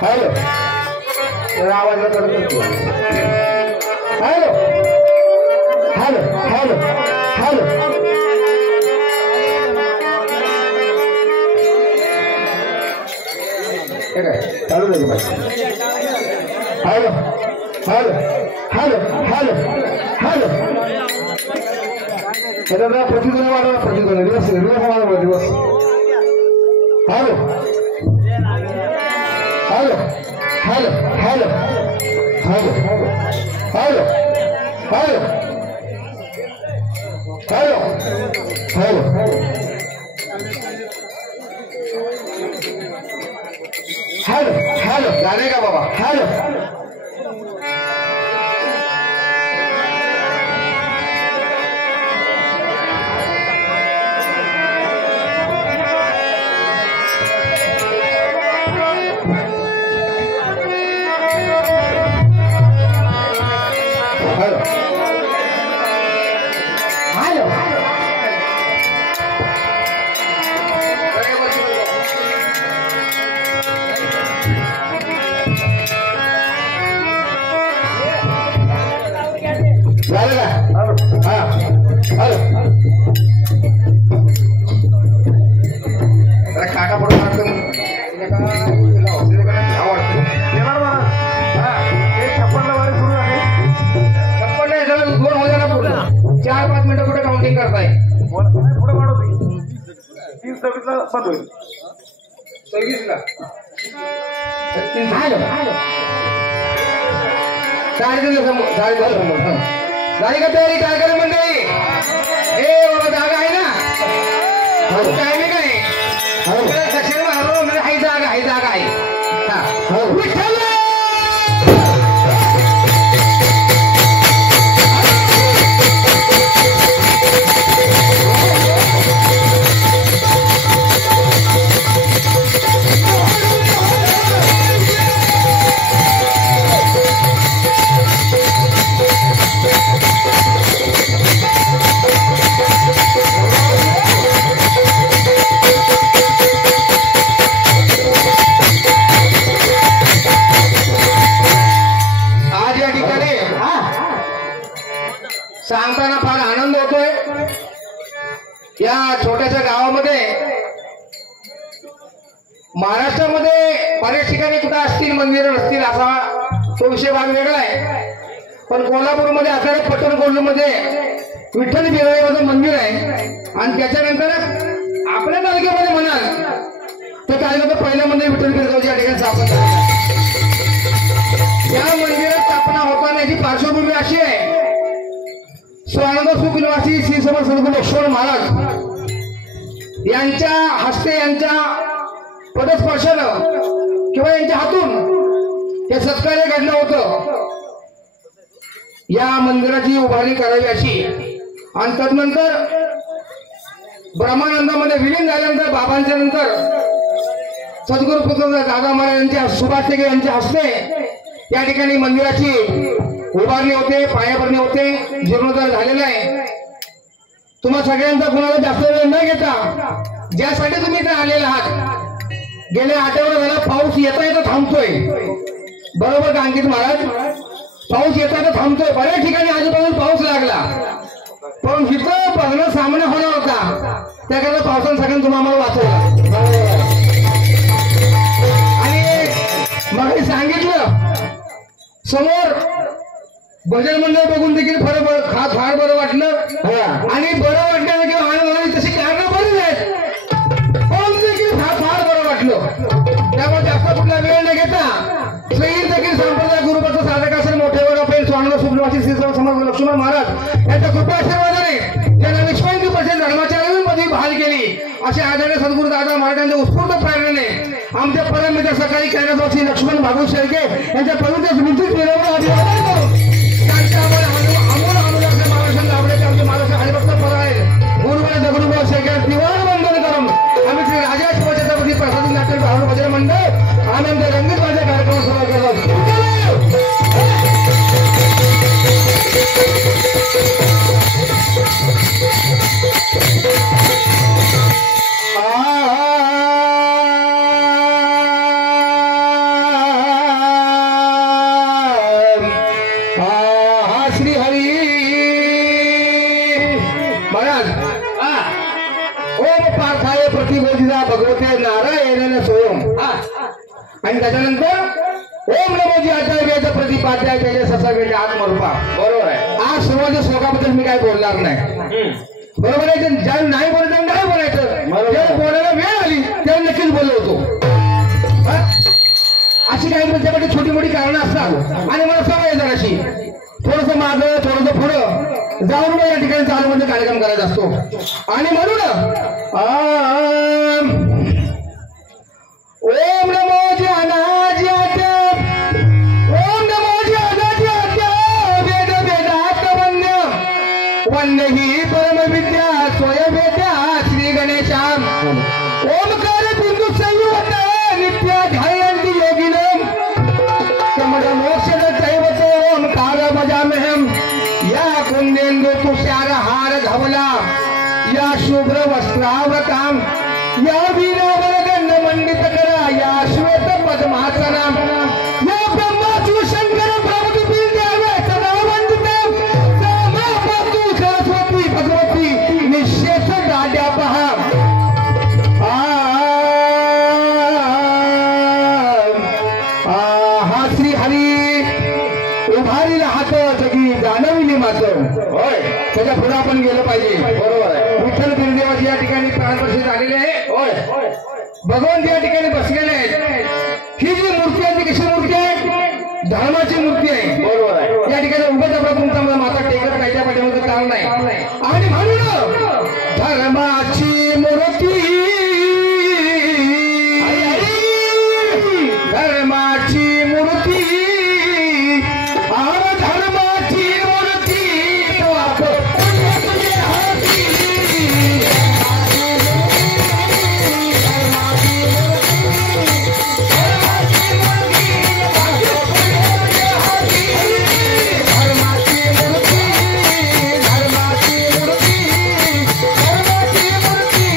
Hello hello आवाज करतो hello hello hello hello चालू दे hello hello hello hello hello प्रतिध्वनी वाढवा प्रतिध्वनी दिवस दिवस वाढवा दिवस hello hello hello hello hello hello hello hello hello hello hello गाणे का बाबा हॅलो खाटा पडून दोन हो जाणार पूर्ण 4-5 मिनिटं कुठे काउंटिंग करताय पुढे वाढवते 3:26 ला बंद होईल 26 ला झाली का तयारी काय करा मंडळी ए बाबा जागा आहे ना टायमिंग आहे दक्षिण मला हाय जागा आहे विठ्ठल सांगताना फार आनंद होतोय या छोट्याशा गावामध्ये महाराष्ट्रामध्ये बऱ्याच ठिकाणी कुठं असतील मंदिरं नसतील असा तो विषय भाग वेगळा आहे पण कोल्हापूरमध्ये असणाऱ्या पट्टणकोल्लूमध्ये विठ्ठल बिराळेचं मंदिर आहे आणि त्याच्यानंतर आपल्या तालुक्यामध्ये म्हणाल तर तालुक्यात पहिलं मंदिर विठ्ठल बिराळेच्या ठिकाणी स्थापन झालं या मंदिरात स्थापना होताना याची पार्श्वभूमी अशी आहे स्वानंद सुखनिवासी श्री समर्थ सद्गुरू लक्ष्मण महाराज यांच्या हस्ते यांच्या पदस्पर्शानं किंवा यांच्या हातून हे सत्कार्य घडलं होतं या मंदिराची उभारणी करावी अशी आणि तदनंतर ब्रह्मानंदामध्ये विलीन झाल्यानंतर बाबांच्या नंतर सद्गुरू पुत्र दादा महाराज यांच्या सुभाष टेके यांच्या हस्ते या ठिकाणी मंदिराची उभारणी होते पायाभरणी होते जीर्णोद्धार झालेला आहे तुम्हा सगळ्यांचा कुणाला जास्त वेळ न घेता ज्यासाठी तुम्ही इथे आलेला आहात गेल्या आठवडा झाला पाऊस येता थांबतोय बरोबर का अंकित महाराज पाऊस येता थांबतोय बऱ्याच ठिकाणी आजूबाजूला पाऊस लागला पण जिथं बघणं सामना होणार होता त्याकरता पावसानं सगळ्यांनी तुम्हाला वाचवला आणि मग सांगितलं समोर भजन मंडळ बघून देखील फार बरं वाटलं आणि बरं वाटण्याचं किंवा आनंद तशी कारणं बरीच आहेत पण देखील फार बरं वाटलं त्यामुळे जास्त कुठला वेळ न घेता श्री देखील संप्रदाय गुरुपत्र साधक असेल मोठे वर आपले स्वानंद सुखनिवासी श्री समर्थ लक्ष्मण महाराज यांच्या कृपा आशीर्वादाने त्यांना विश्वांती पर्सेंट धर्माचार्यांमध्ये बहाल केली असे आदरणीय सद्गुरू दादा महाराजांच्या उत्स्फूर्त प्रेरणेने आमच्या परम मित्र सकाळी कैलासवासी लक्ष्मण भागवत शेळके यांच्या पवित्र स्मृतीत मिळवून अभिवादन करू त्यांच्या अमोल अनुराग महाराष्ट्र आवडते आमचे महाराष्ट्र हरिभक्त पद आहे गुरुवार दगडूबाई शेळके निवारण वंदन करून आम्ही श्री राजा शिवछत्रपती प्रसाद नाट्य भावना भजन मंडळ आम्ही आमच्या रंगीत माझ्या कार्यक्रम सुरू करतो येण्याला सोयम आणि त्याच्यानंतर ओम नमोजी आचार्य वेद प्रतिपाद्याय जय ससा वेद आत्मरूपा. बरोबर आहे. आज सुरुवातीच्या श्लोकाबद्दल मी काय बोलणार नाही. बरोबर आहे. ज्या नाही बोलायचं नाही बोलायचं, ज्या बोलायला वेळ आली तेव्हा नक्कीच बोलवतो. अशी काही त्याच्यामध्ये छोटी मोठी कारणं असतात आणि मला सवय आहे जराशी थोडस मागं थोडस पुढं जाऊन मग या ठिकाणी चालू मध्ये कार्यक्रम करायचा असतो. आणि म्हणून ओम नमो ज्ञानाज्ञात्या ओम नमो ज्ञानाज्ञात्या वेद वेदात वन्य वन्य ही परमविद्या स्वयंवेद्या श्री गणेशाम ओमकार बिंदू संयुक्त नित्य ध्यायन्ति योगिनम समद मोक्षद दैवतो ओमकार मजामहम. या कुंदेंदु तुषार हार धवला या शुभ्र वस्त्रावृताम या वीरावर गंध मंडित करा या श्वेत पद्मासना या ब्रह्माचू शंकर प्रभु विद्यावे सदा वंदिते समा पातु सरस्वती भगवती निशेष दाड्या पहा. हा श्री हरी उभारी हात जगी जाणविली मात. होय त्याच्या पुढे आपण गेलं पाहिजे. बरोबर आहे. विठ्ठल बिरदेवाची या ठिकाणी प्राणप्रतिष्ठा झालेली आहे. होय भगवान या ठिकाणी बसलेले आहेत. ही जी मूर्ती आहे ती कशी मूर्ती आहे? धर्माची मूर्ती आहे. बरोबर आहे. या ठिकाणी उगाच आपला तुमचा माता टेकत नाही त्या पाठीमागचं कारण नाही. आणि म्हणून धर्माची मूर्ती धर्माची मूर्ती धर्माची मूर्ती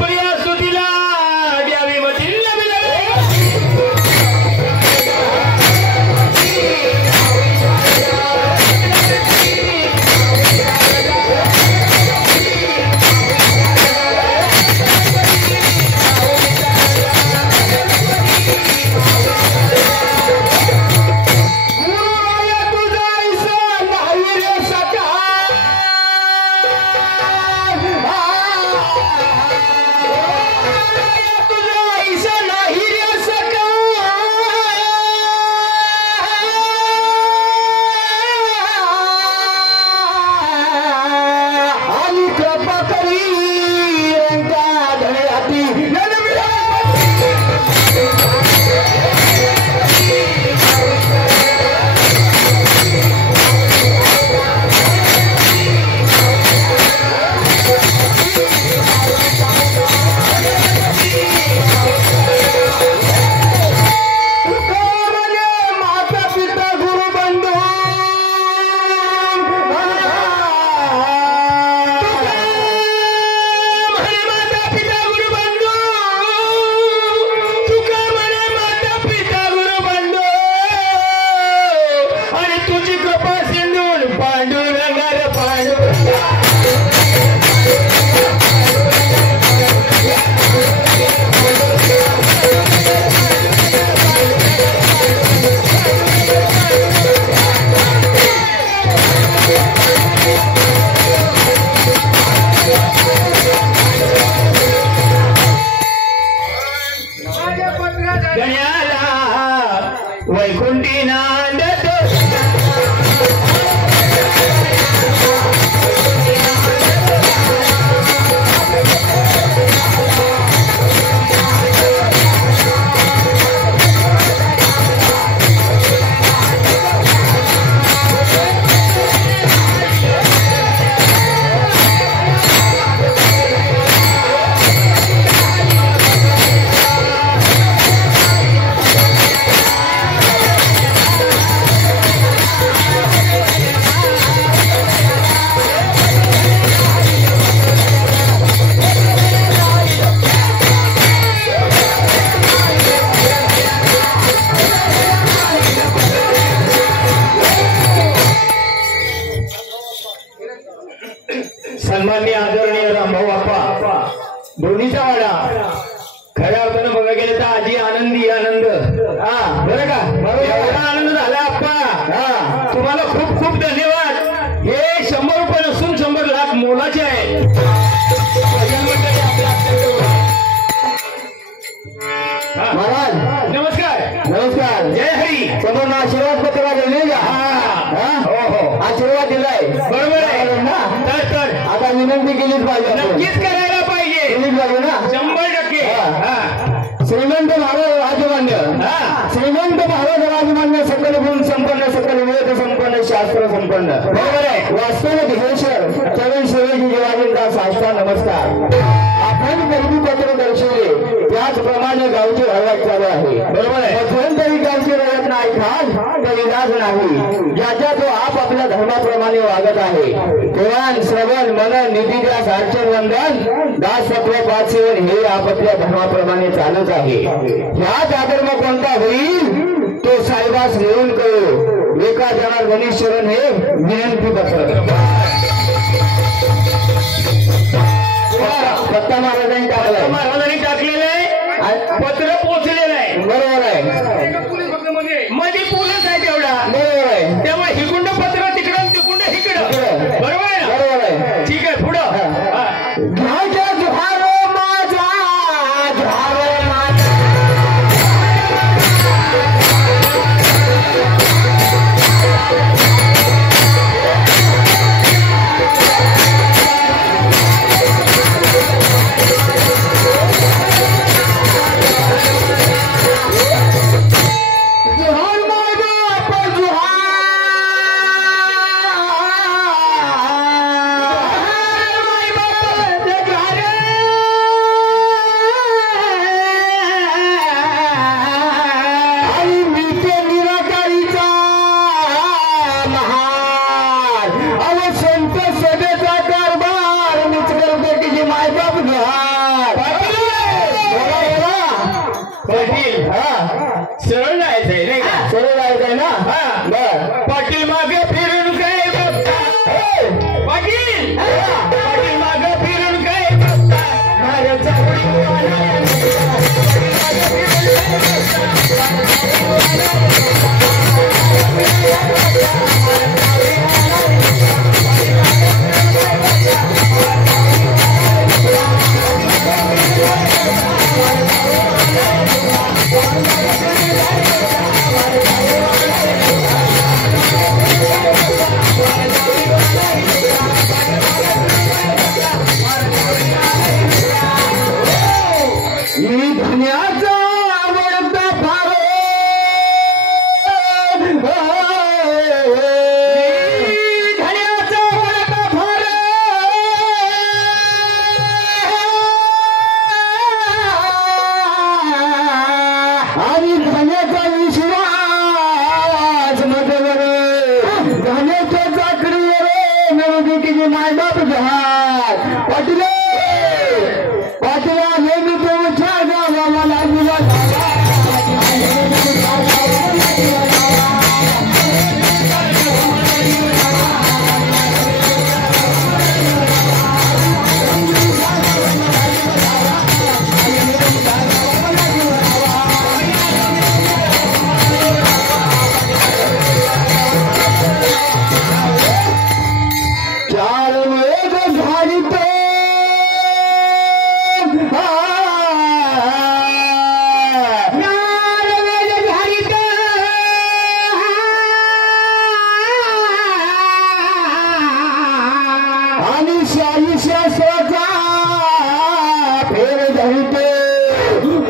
प्रिया स्तुतीला द्यावी मतीला वैकुंठी नांदत सन्माननीय आदरणीय रामभाऊ बाप्पा दोन्हीचा वाडा खऱ्या अर्थानं बघा गेले तर आजी आनंदी आनंद बरं का एवढा आनंद झाला आप्पा तुम्हाला खूप खूप धन्यवाद हे 100 रुपये नसून 100 लाख मोलाचे आहे महाराज नमस्कार नमस्कार जय हरी समोर आशीर्वाद पत्र दिले हो आशीर्वाद दिलाय बरोबर आहे ना तर आता विनंती केलीच पाहिजे नक्कीच करायला पाहिजे केलीच पाहिजे ना 100% श्रीमंत महाराज राजमान्य श्रीमंत महाराज राजमान्य सकल गुण संपन्न सकल वेद संपन्न शास्त्र संपन्न बरोबर आहे वास्तव दिहेश्वर चरण शिवाजी जिवाजींचा साष्टांग नमस्कार आपण गर्दी पत्र दर्शवले त्याचप्रमाणे गावची रवाज चालू आहे बरोबर आहे मध्यंतरी गावची रवाज नाही खास तर इलाज नाही ज्याच्या तो आपापल्या धर्माप्रमाणे वागत आहे पुराण श्रवण मनन निधीध्यास अर्चन वंदन दास तत्व पाच सेवन हे आपापल्या धर्माप्रमाणे चालत आहे ह्याच अधर्म कोणता होईल तो साहेबास मिळून कळू एका जनार्दनी शरण हे विनंती पत्र दत्ता महाराजांनी टाकलेलं आहे पत्र पोहोचलेलं आहे बरोबर आहे मध्ये पोलीस आहे तेवढा बरोबर आहे त्यामुळे हिकुंड पत्र तिकडं तिकुंड हिकडं बरोबर आहे ना बरोबर आहे ठीक आहे पुढं पाटील सरळ जायचंय नाही का? सरळ जायचंय ना? बर पाटील मागे फिरून काय बघता? पाटील पाटील मागे फिरून काय बघता? माझ्या धन्याचा आवडता फार धन्याचा आवडता फार आणि धन्याचा विश्वास मधवर धन्याच्या चाकरीवर नवदुखीची मायबाप जहाज पाटील पाटीला नेहमी तुमच्या गावाला लागला चार वेग घालित आणि शाही शास्त्राचा फेर धरितो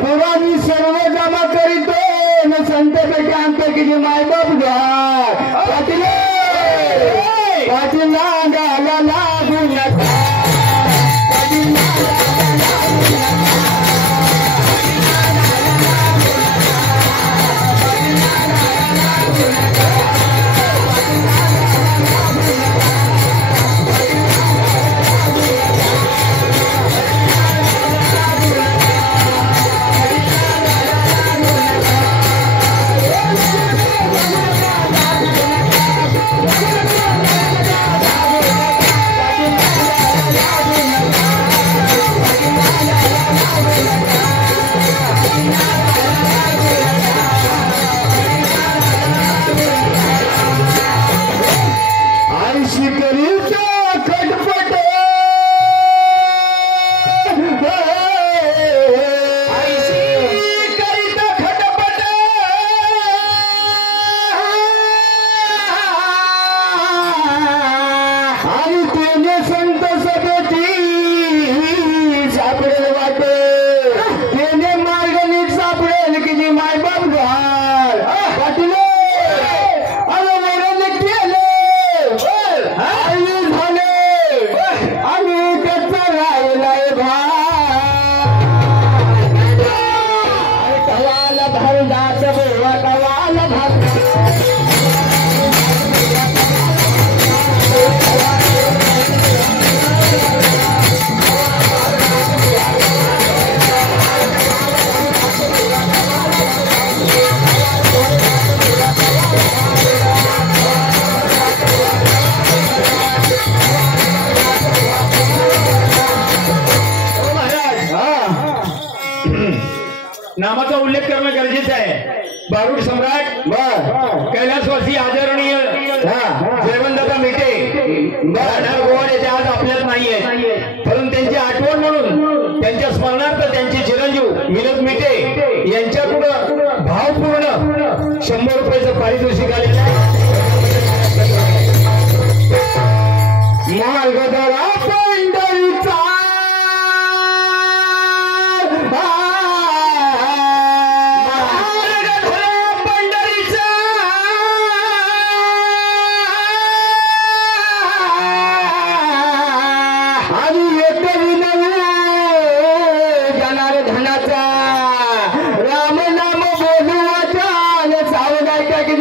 पुराणी सर्व जमा करीतो न संत पेटे आमपैकी मायबाप घ्या पाटील पाटील गाला लागू नका नामाचा उल्लेख करणं गरजेचं आहे. बारूड सम्राट कैलासवासी आदरणीय जयवंतदादा मिटे गोवाड येथे आज आपल्यात नाहीये, परंतु त्यांची आठवण म्हणून त्यांच्या स्मरणार्थ त्यांचे चिरंजीव विनोद मिटे यांच्याकडून भावपूर्ण 100 रुपयाचं पारितोषिक आलेलं आहे. मार्गदरा पंढरीचा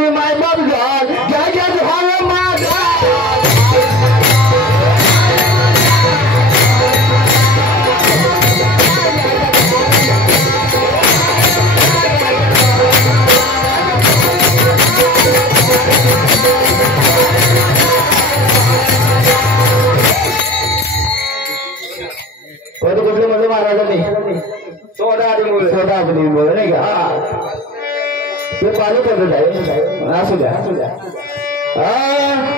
माय बाप पद कुठलं म्हणलं महाराजांनी स्वतः बोल नाही का ते पाणी पद्धत आहे असू द्या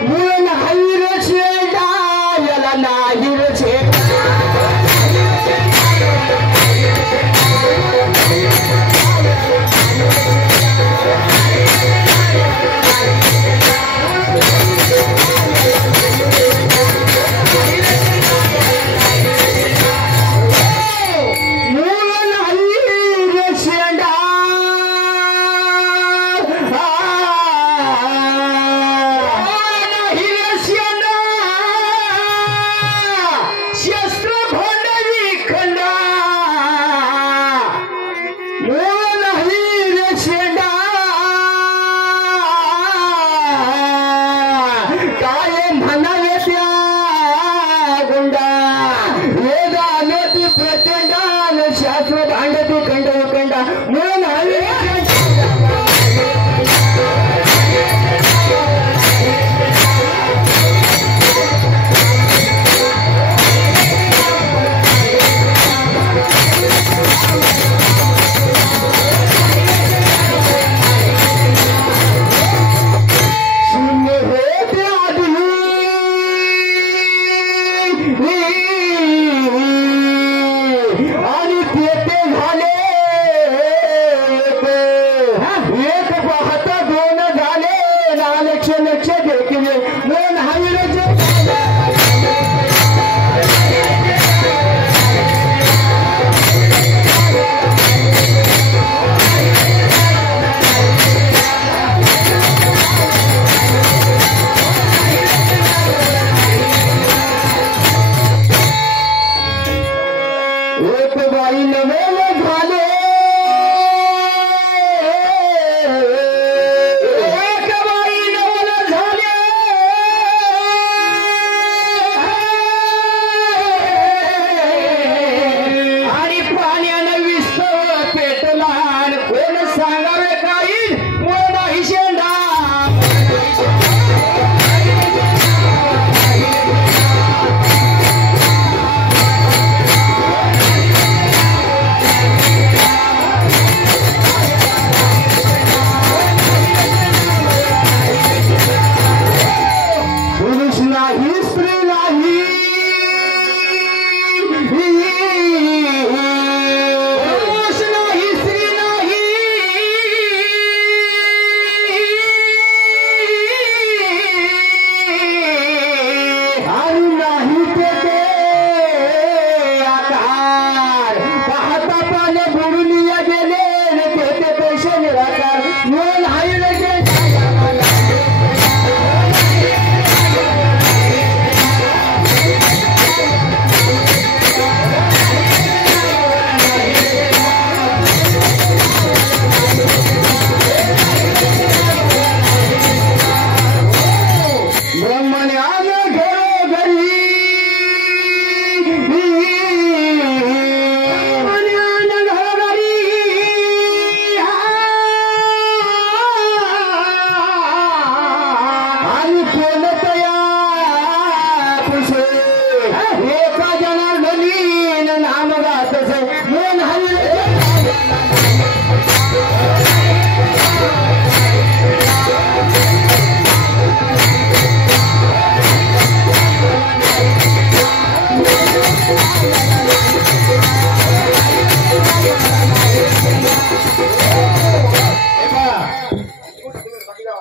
मूळ नाही रे छेडा याला नाही रे छेडा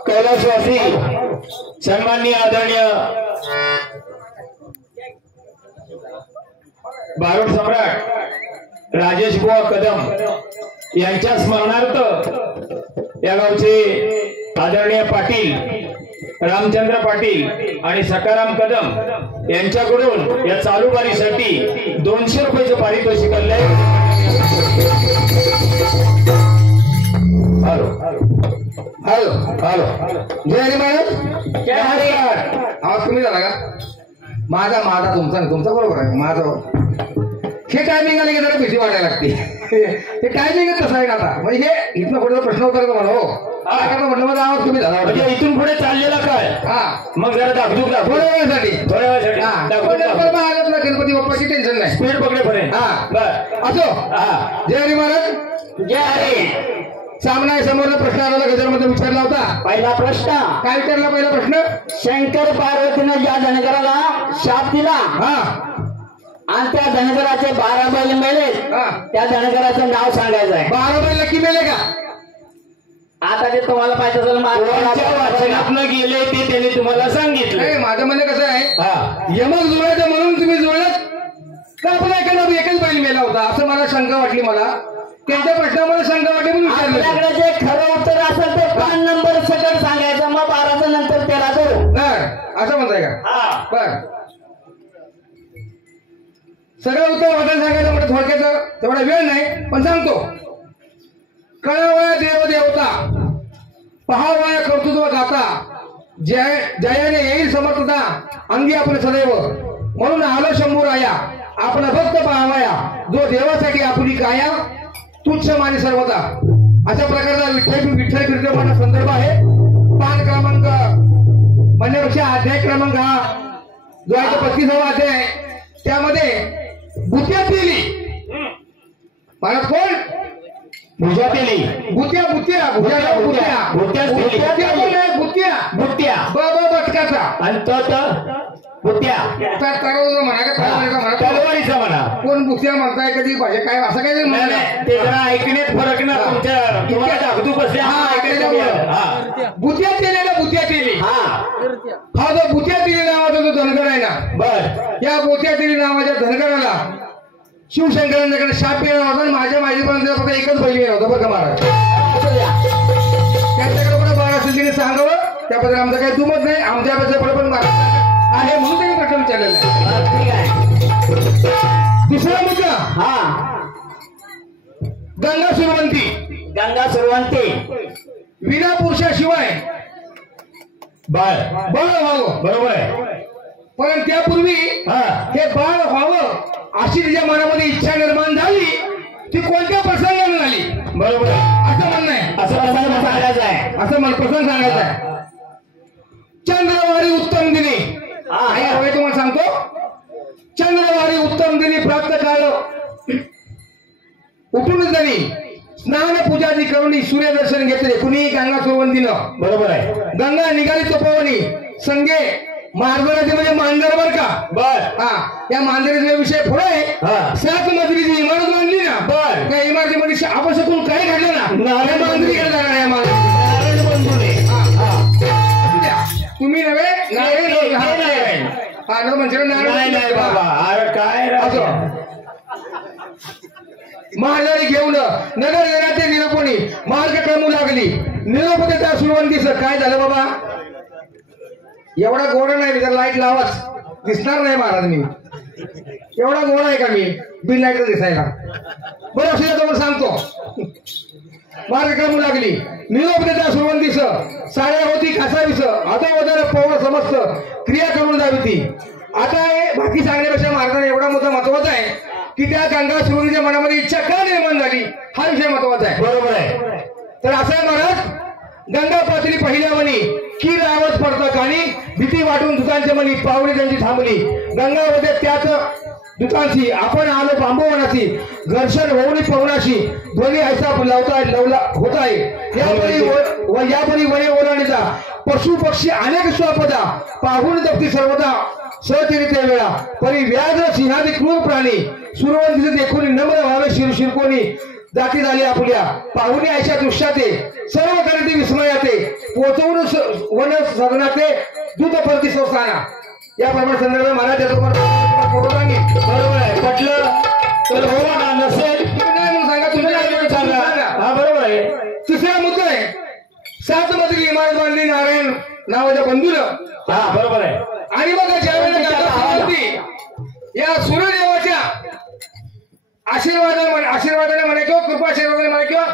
कैलासवासी सन्माननीय आदरणीय बारोट सम्राट राजेश बुवा कदम यांच्या स्मरणार्थ या गावचे आदरणीय पाटील रामचंद्र पाटील आणि सकाराम कदम यांच्याकडून या चालू बारीसाठी 200 रुपयाचं पारितोषिक आलंय. हॅलो हॅलो हॅलो जय हरी मॅडम जय हरी. आवाज कमी झाला का? माझा माझा तुमचा नाही, तुमचा बरोबर आहे, माझा. हे टायमिंग आले की जरा भीती वाटायला लागते. हे टायमिंग कसं आहे का आता, म्हणजे हे इथनं पुढे प्रश्न उत्तर मला. हो काय करता म्हटलं माझा आवाज कमी झाला म्हणजे इथून पुढे चाललेला काय हा मग जरा दाखवूक दाखव थोड्या वेळासाठी थोड्या वेळासाठी आलं ना गणपती बाप्पाची टेन्शन नाही स्पीड पकडेपर्यंत हा बर असो हा जय हरी महाराज जय हरी सामना समोरचा प्रश्न आला गजरमध्ये विचारला होता पहिला प्रश्न काय विचारला पहिला प्रश्न शंकर पार्वतीनं ज्या धनगराला शाप दिला हा आणि त्या धनगराचे 12 बैल मिळले हा त्या धनगराचं नाव सांगायचं आहे 12 बैल नक्की मेले का आता ते तुम्हाला पाहिजे असेल कोणत्या वाचनातनं गेले ते त्याने तुम्हाला सांगितलं नाही माझं म्हणणं कसं आहे हा यमक जुळायचं म्हणून तुम्ही जुळत का आपला एखादा एकच बैल मेला होता असं मला शंका वाटली मला त्यांच्या प्रश्नामध्ये शंका वाटली म्हणून विचारलं आपल्याकडे जे खरं उत्तर असेल ते 5 नंबर सकट सांगायचं मग 12चं नंतर 13 करू बर असं म्हणताय का हा बर सगळं उत्तर वाटायला सांगायचं म्हणजे थोडक्यात तेवढा वेळ नाही पण सांगतो कळवया देव देवता पहावया कर्तृत्व गाता जयाने येईल समर्थता अंगी आपण सदैव म्हणून आलो शंभू राया आपण भक्त पाहावया जो देवासाठी आपली काया तुच्छ माने सर्वता अशा प्रकारचा विठ्ठल कीर्तनाचा संदर्भ आहे पान क्रमांक म्हणण्यापेक्षा अध्याय क्रमांक हा जो आहे तो 35वा अध्याय आहे त्यामध्ये भुत्यातील महाराज कोण भुजातेली भुत्या भुत्या भुत्या भुत्या भुत्या कोण आहे भुत्या बुट्ट्या बटकाचा आणि तो बुट्ट्या तरोजा म्हणा का म्हणा तलवारीचा म्हणा कोण भुत्या म्हणताय कधी भाषा काय असं काय नाही, म्हणा नाही, ते जरा ऐकण्यात फरक ना तुमच्या तुम्हाला दाखवतो कसे हा, ऐकण्यामुळं. हा भुत्या केलेला भुत्या केली हा हा जो भुत्या केली नावाचा जो धनगर आहे ना बर या भुत्या केली नावाच्या धनगराला शिवशंकरांच्याकडे शाप येणार होता आणि माझ्यापर्यंत फक्त एकच बैल येणार होता बरं का महाराज त्यांच्याकडे पण 12 असेल तिने सांगावं त्याबद्दल आमचं काही दुमत नाही आमच्याबद्दल पण आहे म्हणून त्यांनी प्रश्न विचारलेला आहे ठीक आहे दुसरा मुद्दा हा गंगा सुरवंती गंगा सुरवंती विना पुरुषाशिवाय बाळ बाळ व्हावं बरोबर आहे पण त्यापूर्वी हा हे बाळ व्हावं अशी तिच्या मनामध्ये इच्छा निर्माण झाली ती कोणत्या प्रसंगाने झाली बरोबर आहे असं म्हणणं आहे असं प्रसंग सांगायचं आहे असं मला प्रसंग सांगायचा आहे चंद्रवारी उत्तम दिनी हा. तुम्हाला सांगतो चंद्रवारी उत्तम दिनी प्राप्त काळ उठून दिनी स्नान पूजादी करून सूर्यदर्शन घेतले कुणी गंगा सुरवंतीनं बरोबर आहे गंगा निघाली तोपवणी संगे मार्गराचे म्हणजे मांजर बर का बर हा या मांजरीचा विषय पुढे आहे हा 7 मजलीची इमारत बांधली ना बर त्या इमारतीमध्ये अपशकून काय घडलं ना नारायण त्या मांजरीकडे जाणार आहे मांजरी. नारायण बंधूने असू द्या. तुम्ही नव्हे नारायण ते नारायण. हा न म्हणजे नाही नाही बाबा अरे काय असो महाजारी घेऊन नगर येण्याचे निरोपणी मार्ग क्रमू लागली निरोप देता सुरवंतीस काय झालं बाबा एवढा गोडा नाही तर लाईट लावाच दिसणार नाही महाराज मी एवढा गोडा आहे का मी बिन लाईट दिसायला बरं असं तुम्हाला सांगतो मार्ग क्रमू लागली निरोप देता सुरवंतीस साड्या होती खासावीस आता वगैरे पवळ समस्त क्रिया करून जावी ती आता हे बाकी सांगण्यापेक्षा महाराजांना एवढा मुद्दा महत्वाचा आहे की त्या गंगा सुरवंतीच्या मनामध्ये इच्छा का निर्माण झाली हा विषय महत्वाचा आहे बरोबर आहे तर असं आहे महाराज गंगा पातळी पहिल्या मनी की रावत पडतं कानी भीती वाटून दुतांच्या मनी पावली त्यांची थांबली गंगामध्ये त्याच दुतांशी आपण आलो बांबवनाशी घर्षण होऊन पवनाशी ध्वनी ऐसा लवला होत आहे यापरी वने ओलांडीचा पशु पक्षी अनेक स्वापदा पाहून दप्ती सर्वदा सहचरित्या वेळा परी व्याघ्र सिंहादी क्रूर प्राणी सुरवंतीचे देखून नम्र व्हावे शिरकोणी जाती झाली आपल्या पाहुणे ऐशा दृश्याते सर्व करते विस्मयाते पोहोचवून वन सदनाते दूत परती संस्थाना याप्रमाणे संदर्भात महाराज फोटो सांगेल बरोबर आहे पटलं तर हो ना नसेल नाही म्हणून सांगा तुमच्या सांगा हा बरोबर आहे तिसरा मुद्दा आहे 7 मजली इमारत बांधली नारायण नावाच्या बंधूनं हा बरोबर आहे आणि मग ज्यावेळेला या सूर्यदेवाच्या आशीर्वादाने म्हणा किंवा कृपा आशीर्वादाने म्हणा किंवा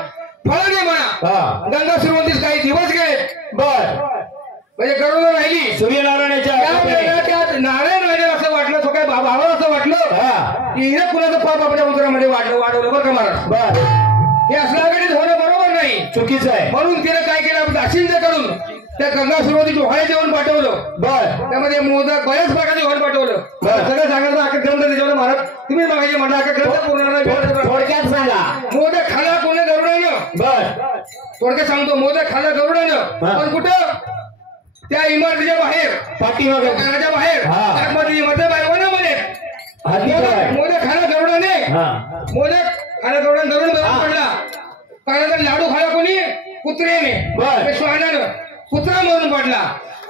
फळाने म्हणा गंगा सुरवंतीस काही दिवस गेले बर म्हणजे गरुड राहिली सूर्यनारायणाच्या त्यावेळेला त्यात नारायण राहिले असं वाटलं तो काय भावाला असं वाटलं की हिने कुणाचं पाप आपल्या उदरामध्ये वाढवलं बरं का महाराज बर हे असं होणं बरोबर बरोबर नाही, चुकीचं आहे. म्हणून तिने काय केलं दाशिंद करून त्या गंगा सुरुवातीची व्हाय जेवण पाठवलं. बर त्यामध्ये मोदक बऱ्याच प्रकारचे जेवण पाठवलं. सगळं सांगायचं अख्खा ग्रंथ त्याच्यावर महाराज तुम्ही मागायचे म्हणा अख्खा ग्रंथ पूर्ण नाही. थोडक्यात सांगा. मोदक खाला कोणी गरुडानं. बर थोडक्यात सांगतो मोदक खाला गरुडानं, पण कुठं त्या इमारतीच्या बाहेर पाठीमागे घराच्या बाहेर त्यामध्ये मध्ये बायवनामध्ये मोदक खाला गरुडाने. मोदक खाला गरुडाने धरून पडला. कारण लाडू खाला कोणी कुत्र्याने. बर श्वानानं कुत्रा मरून पडला.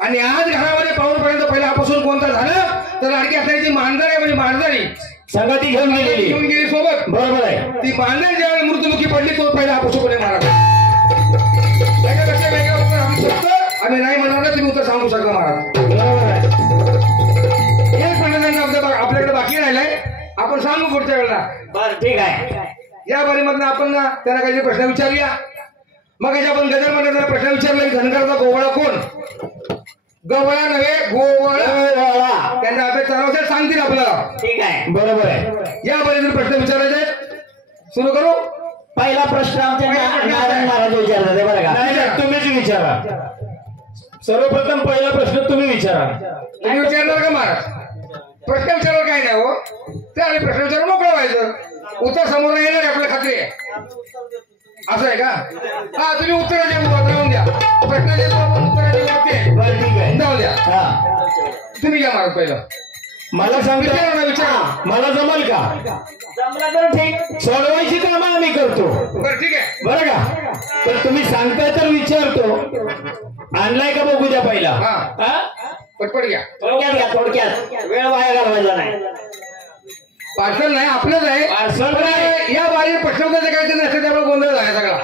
आणि आज घरामध्ये पाहूनपर्यंत पहिल्यापासून कोणता झालं तर लाडकी असल्याची मांजर आहे, म्हणजे मांजरी संगती घेऊन गेलेली, घेऊन गेली सोबत. बरोबर आहे. ती मांजर ज्यावेळी मृत्युमुखी पडली तो पहिला हापूस कोणी महाराज. त्याच्यापेक्षा वेगळं उत्तर आम्ही शकतो, आम्ही नाही म्हणणार, तुम्ही उत्तर सांगू शकता महाराज. बरोबर आहे. एक प्रश्न आपल्याकडे बाकी राहिलाय, आपण सांगू पुढच्या वेळेला. बर ठीक आहे. या बारीमधनं आपण ना त्यांना काही प्रश्न विचारूया. मग आपण गजर मध्ये प्रश्न विचारला की धनगरचा गोवळा कोण? गवळा नव्हे गोवळा. त्यांचा अभ्यास चालू असेल सांगतील आपल्याला. ठीक आहे. बरोबर आहे. या बारीतील प्रश्न विचारायचे. सुरू करू. पहिला प्रश्न आमच्या नारायण महाराज विचारतात बरं का. नाही तुम्हीच विचारा. सर्वप्रथम पहिला प्रश्न तुम्ही विचारा. तुम्ही विचारणार का महाराज? प्रश्न विचारणार काय नाही हो, ते आम्ही प्रश्न विचारून मोकळं व्हायचं. उत्तर समोर नाही येणार आपल्या खात्री आहे. असं आहे का? हा तुम्ही उत्तराचे राहून द्या. प्रश्नाचे उत्तराचे बरं ठीक आहे. जाऊ द्या. तुम्ही घ्या महाराज पहिलं. मला सांगता विचारा ना, विचारा. मला जमल का? जमलं तर ठीक. सोडवायची कामं आम्ही करतो बरं ठीक आहे. बरं का. तर तुम्ही सांगताय तर विचारतो. आणलाय का बघू द्या पहिला. हा पटपट घ्या. थोडक्यात घ्या, थोडक्यात. वेळ वाया घालवायचा नाही. पार्सल नाही आपलंच आहे. पार्सल पण नाही. या बारीत प्रश्न उत्तर काय नसते त्यामुळे गोंधळ आहे सगळा.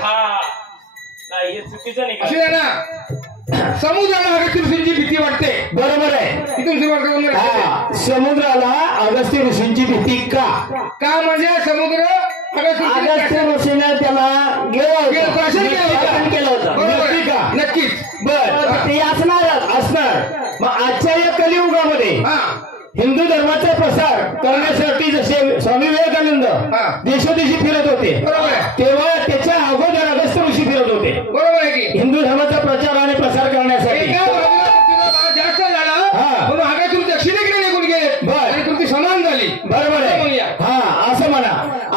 असू द्या ना. समुद्राला अगस्त्य ऋषींची भीती वाटते. बरोबर आहे. तिथून सुरुवात करून समुद्राला अगस्त्य ऋषींची भीती का? का म्हणजे समुद्र अगस्त्य ऋषीने त्याला केलं होतं. नक्की का? नक्कीच. बर ते असणारच. असणार. मग आजच्या या कलियुगामध्ये हा हिंदू धर्माचा प्रसार करण्यासाठी जसे स्वामी विवेकानंद देशोदेशी फिरत होते, बरोबर आहे. तेव्हा त्याच्या अगोदर अगस्त्य ऋषी फिरत होते बरोबर आहे की हिंदू धर्माचा प्रचार आणि प्रसार करण्यासाठी. एका बाजूला जास्त झाला म्हणून आगे तुम्ही दक्षिणेकडे निघून गेले. बर. आणि कृती समान झाली. बरोबर आहे. हा असं म्हणा.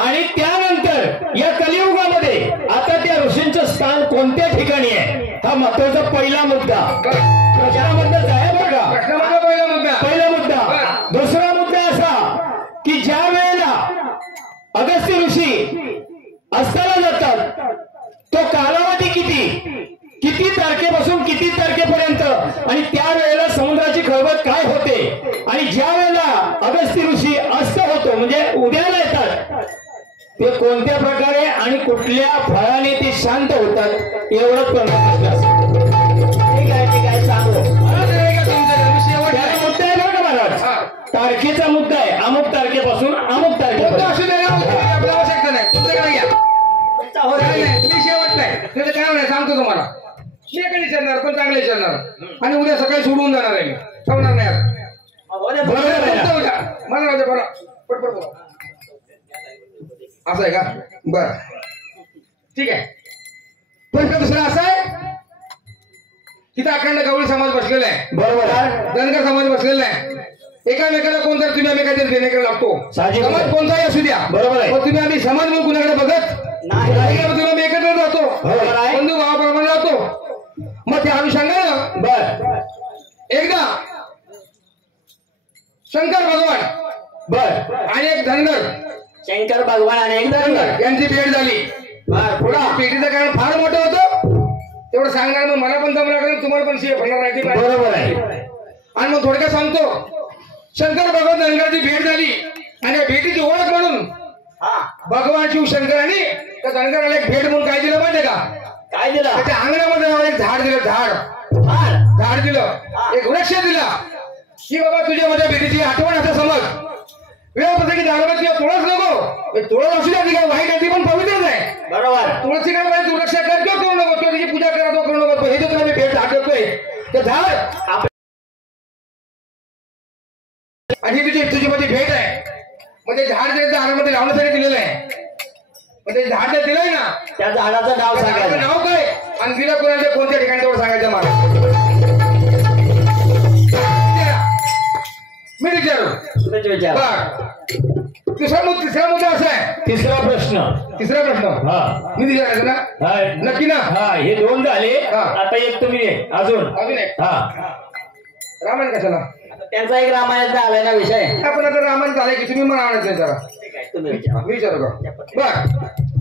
आणि त्यानंतर या कलियुगामध्ये आता त्या ऋषींचं स्थान कोणत्या ठिकाणी आहे हा महत्वाचा पहिला मुद्दा प्रचाराबद्दल आहे बघा. प्रश्नामध्ये पहिला मुद्दा. पहिला मुद्दा. दुसरा मुद्दा असा की ज्या वेळेला अगस्त्य ऋषी अस्ताला जातात तो कालावधी किती तारखेपासून किती तारखेपर्यंत आणि त्यावेळेला समुद्राची खळबळ काय होते आणि ज्या वेळेला अगस्त्य ऋषी अस्त होतो म्हणजे उद्याला येतात ते कोणत्या प्रकारे आणि कुठल्या फळाने ते शांत होतात एवढंच प्रश्न असतो. ठीक आहे, ठीक आहे. सांगू. त्याला मुद्दा आहे बरं का महाराज. तारखेचा मुद्दा आहे. अमुक तारखेपासून अमुक तारखेपर्यंत. असू द्या आपल्या आवश्यकता नाही. तुमच्याकडे घ्या. मी शेवट नाही त्याचं काय नाही सांगतो तुम्हाला. मी एका विचारणार पण चांगलं विचारणार आणि उद्या सकाळी सोडून जाणार आहे. मी ठेवणार नाही आज. बरोबर आहे ना? मला राहते बरं पटपट बोला. असं आहे का? बर ठीक आहे. प्रश्न दुसरा असा आहे तिथं अखंड गवळी समाज बसलेला आहे. बरोबर आहे. धनगर समाज बसलेला आहे. एकामेकाला कोणतरी तुम्ही आम्ही काहीतरी देण्याकडे लागतो. साहजिक आहे. समाज कोणताही असू द्या. बरोबर आहे. पण तुम्ही आम्ही समाज म्हणून कुणाकडे बघत नाही. तुम्ही आम्ही एकत्र जातो. बरोबर आहे. बंधू भावाप्रमाणे जातो. मग त्या अनुषंगानं बर एकदा शंकर भगवान बर आणि एक धनगर शंकर भगवान आणि एक धनगर यांची भेट झाली. पुढा पेटीचं कारण फार मोठं होतं तेवढं सांगणार. मग मला पण जमणार नाही तुम्हाला पण फळणार नाही. बरोबर आहे. आणि मग थोडक्यात सांगतो शंकर भगवान धनगराची भेट झाली आणि या भेटीची ओळख म्हणून भगवान शिव शंकरांनी त्या धनगराला एक भेट म्हणून काय दिलं माहितीये का? काय दिलं? त्याच्या अंगणामध्ये एक झाड दिलं. झाड दिलं. एक वृक्ष दिला की बाबा तुझ्या माझ्या भेटीची आठवण असं समज. वेळप्रसंगी झाडाला किंवा तुळस नको. तुळस असू द्या काय वाईट आहे ती पण पवित्रच आहे. बरोबर. तुळशी काय पाहिजे दुर्लक्ष कर किंवा करू नको. त्याची पूजा करा तो करू नको. हे जे तुला मी भेट आठवतोय ते झाड आणि तुझी माझी भेट आहे. म्हणजे झाड जे झाडामध्ये लावण्यासाठी दिलेलं आहे. पण ते झाड दिलंय ना, त्या झाडाचं नाव त्या झाडाचं सांगायचं. नाव काय आणि तिला कोणाच्या कोणत्या ठिकाणी तेवढं सांगायचं मला. मी विचारू. तुम्हीच विचार. बर तिसरा मुद्दा असा आहे. तिसरा प्रश्न. तिसरा प्रश्न हा मी विचारायचं ना, हा नक्की ना. हा हे 2 झाले. हा. आता एक तुम्ही आहे. अजून अजून एक हा रामायण कशाला. त्यांचा एक रामायणाचा आलाय ना विषय. आपण आता रामायण झालंय की तुम्ही मला आणायचं जरा. तुम्ही विचारा. मी विचारू का. बर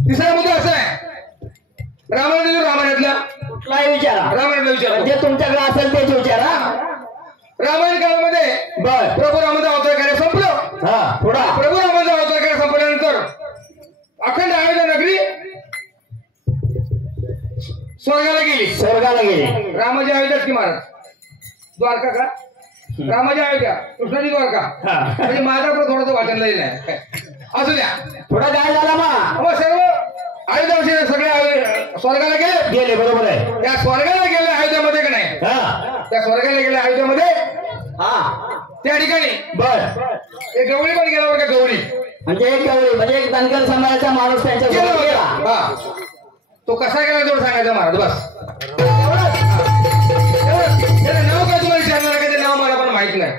तिसरा मुद्दा असा आहे. रामायणातला कुठलाही विचारा. रामायणातला विचार. जे तुमच्याकडे असेल तेच विचारा. रामायण काळामध्ये बर प्रभू रामाचा अवतार कार्य संपलं. हा थोडा प्रभू रामाचा अवतार कार्य संपल्यानंतर अखंड अयोध्या नगरी स्वर्गाला गेली. स्वर्गाला गेले. रामाची अयोध्याच की महाराज. द्वारका का रामाची अयोध्या कृष्णाची द्वारका. हा. म्हणजे माझा पण थोडंसं वाचन नाही. असू द्या. थोडा काय झाला मग सर्व अयोध्या सगळे स्वर्गाला गेले. बरोबर आहे. त्या स्वर्गाला गेल्या अयोध्यामध्ये का नाही. हा त्या स्वर्गाला गेल्या अयोध्यामध्ये हा त्या ठिकाणी बर एक गवळी पण गेला बघा. गवळी म्हणजे एक गवळी म्हणजे एक धनगर समाजाचा माणूस त्यांच्या गेला सोबत बघा. गेला. हा तो कसा गेला तेवढं सांगायचं महाराज बस. त्याचं नाव काय तुम्हाला विचारणार का ते नाव मला पण माहित नाही.